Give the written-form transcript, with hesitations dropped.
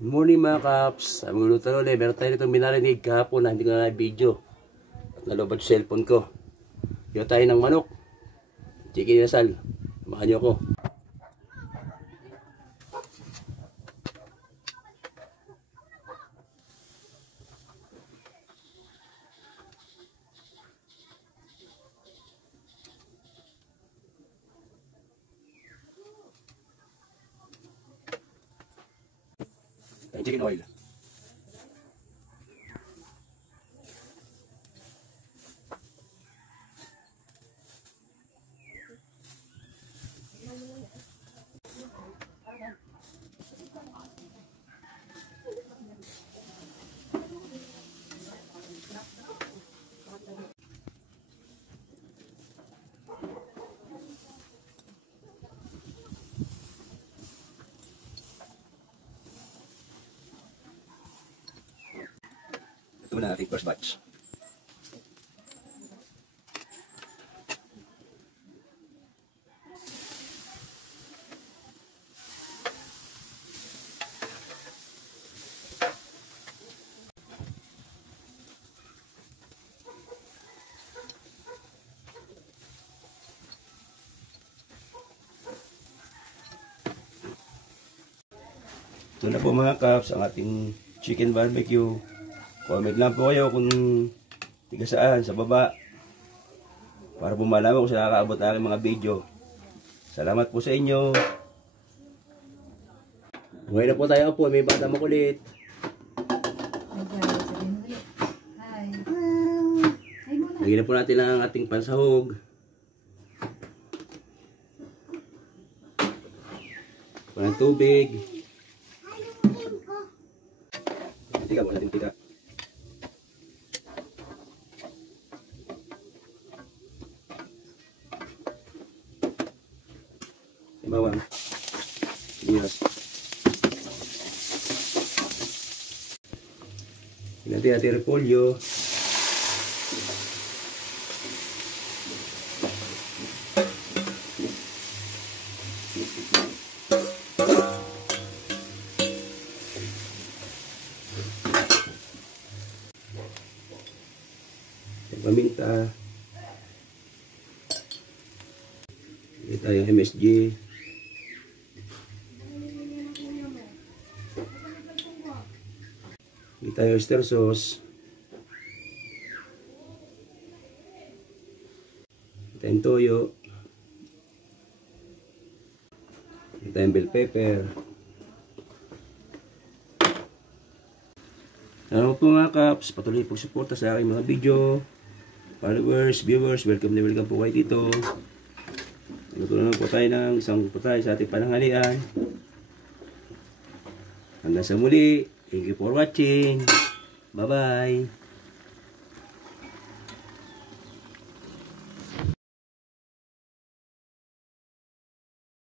Good morning mga kaps. Ang luluto ulit. Meron tayo itong binarinig kahapon na hindi ko na video. At nalobad yung cellphone ko. Yung tayo ng manok. Chicken inasal. Samahan nyo ako. Chicken oil. Ito na ating first batch. Ito na po mga kaps ang ating chicken barbecue. Comment lang po kayo kung tiga saan, sa baba, para po malaman kung saan nakakaabot na aking mga video. Salamat po sa inyo. Buhay na po tayo po, may bata makulit. Lagyan na po natin ang ating pansahog. Walang tubig. Tiga po natin, tiga. Bawang, sibuyas. Hati-hati repolyo. Paminta. Ini tayo MSG. Ini tayo oyster sauce. Ini tayong toyo. Ini tayong bell pepper. Salamat po mga kaps. Patuloy po suporta sa aking mga video. Followers, viewers, welcome na welcome po kayo dito. Nagtutunan po tayo ng isang putay sa ating pananghalian. Hanggang sa muli. Thank you for watching. Bye-bye.